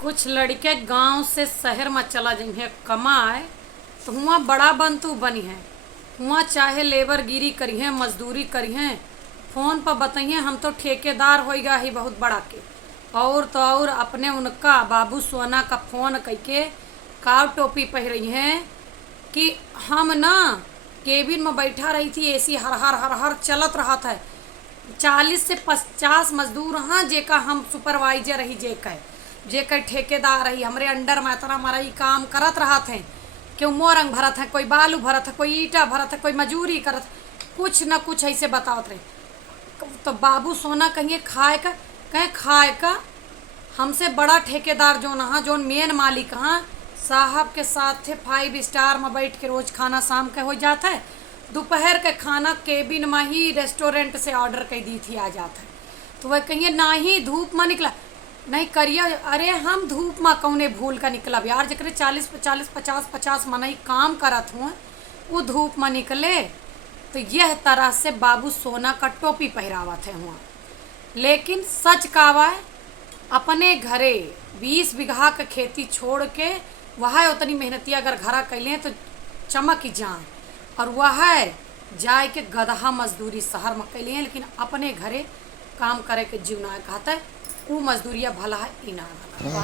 कुछ लड़के गांव से शहर में चला जाइए कमाए तो हुआ बड़ा बंतु बनी है। हुआ चाहे लेबर गिरी करिए मजदूरी करिए, फोन पर बताइए हम तो ठेकेदार होएगा ही बहुत बड़ा के। और अपने उनका बाबू सोना का फोन करके काव टोपी पहन रही हैं कि हम ना केबिन में बैठा रही थी, एसी हर हर हर हर चलत रहा था। 40 से 50 मजदूर हाँ जेका हम सुपरवाइजर रही, जेकर ठेकेदार रही हमरे अंडर में इतना मरई काम करत रहा थे। क्यों मोरंग भरत है, कोई बालू भरत है, कोई ईटा भरत है, कोई मजूरी करत है, कुछ न कुछ ऐसे बतावत रहे। तो बाबू सोना कहिए खाए का हमसे बड़ा ठेकेदार जो ना जो मेन मालिक हाँ साहब के साथ थे 5 स्टार में बैठ के रोज खाना शाम के हो जाता है। दोपहर के खाना केबिन में ही रेस्टोरेंट से ऑर्डर कर दी थी आ जाता है। तो वह कहिए ना ही धूप में निकला नहीं करिए। अरे हम धूप में कौने भूल का निकलब यार, जकरे 40-50 मनई काम करत हुआ वो धूप में निकले। तो यह तरह से बाबू सोना का टोपी पहरावत है हुआ। लेकिन सच कावा है, अपने घरे 20 बीघा का खेती छोड़ के वह उतनी मेहनती अगर घरा कैले तो चमक ही जाए, और वह जाए के गदहा मजदूरी शहर में कैले हैं, लेकिन अपने घरे काम करे के जीवना कहता है वो मजदूरिया भला है इना भला।